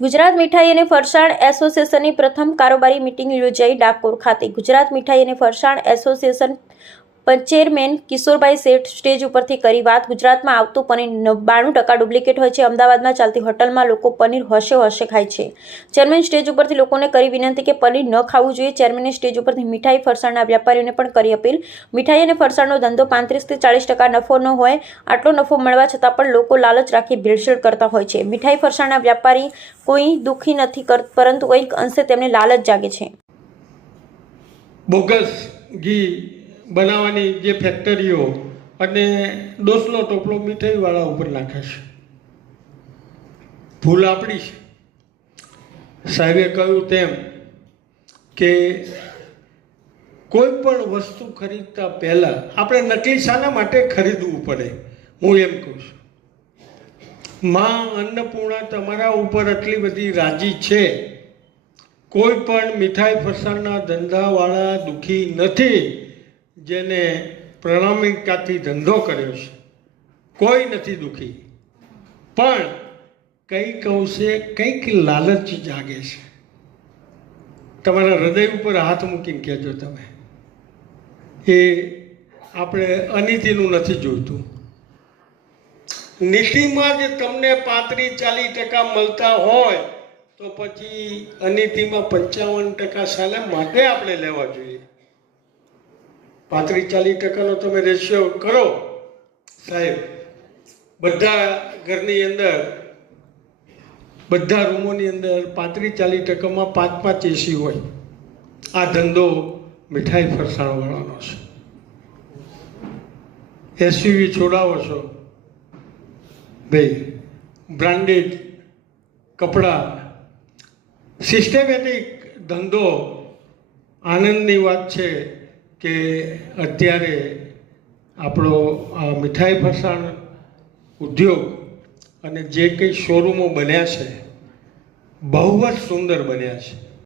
ગુજરાત મીઠાઈ અને ફરસાણ એસોસિએશનની પ્રથમ કારોબારી મિટિંગ યોજાઈ ડાકોર ખાતે. ગુજરાત મીઠાઈ અને ફરસાણ એસોસિએશન ચેરમેન કિશોરભાઈ શેઠ સ્ટેજ ઉપરથી કરી વાત. ગુજરાતમાં આવતું પનીર બાણું ટકા ડુપ્લિકેટ હોય છે. અમદાવાદમાં ચાલતી હોટલમાં લોકો પનીર હોશે હશે ખાય છે. ચેરમેન સ્ટેજ ઉપરથી લોકોને કરી વિનંતી કે પનીર ન ખાવું જોઈએ. ચેરમેને સ્ટેજ ઉપરથી મીઠાઈ ફરસાણના વ્યાપારીઓને પણ કરી અપીલ. મીઠાઈ અને ફરસાણનો ધંધો પાંત્રીસથી ચાલીસ ટકા નફો ન હોય. આટલો નફો મળવા છતાં પણ લોકો લાલચ રાખી ભેળસેળ કરતા હોય છે. મીઠાઈ ફરસાણના વ્યાપારી કોઈ દુઃખી નથી કર, પરંતુ કંઈક અંશે તેમને લાલચ જાગે છે. બોગસ ઘી બનાવવાની જે ફેક્ટરીઓ અને ડોસનો ટોપલો મીઠાઈવાળા ઉપર નાખે છે. ભૂલ આપણી છે. સાહેબે કહ્યું તેમ કે કોઈ પણ વસ્તુ ખરીદતા પહેલાં આપણે નકલી શાના માટે ખરીદવું પડે. હું એમ કહું છું. માં અન્નપૂર્ણા તમારા ઉપર આટલી બધી રાજી છે. કોઈ પણ મીઠાઈ ફસાણના ધંધાવાળા દુઃખી નથી. જેને પ્રણામિકતાથી ધંધો કર્યો છે. કોઈ નથી દુઃખી. પણ કંઈક અંશે કંઈક લાલચ જાગે છે. તમારા હૃદય ઉપર હાથ મૂકીને કહેજો તમે. એ આપણે અનિતિનું નથી જોઈતું. નીતિમાં જ તમને પાંત્રીસ ચાલીસ ટકા મળતા હોય, તો પછી અનિતિમાં પંચાવન ટકા સાલે માટે આપણે લેવા જોઈએ. પાંત્રીસ ચાલીસ ટકાનો તમે રેશિયો કરો, સાહેબ, બધા ઘરની અંદર, બધા રૂમોની અંદર પાંત્રીસ ચાલીસ ટકામાં પાંચ પાંચ એસી હોય. આ ધંધો મીઠાઈ ફરસાણવાળાનો છે. એસયુવી છોડાવો છો. ભાઈ, બ્રાન્ડેડ કપડાં. સિસ્ટમેટિક ધંધો આનંદની વાત છે. કે અત્યારે આપણો આ મીઠાઈ ફરસાણ ઉદ્યોગ અને જે કંઈ શોરૂમો બન્યા છે, બહુ જ સુંદર બન્યા છે.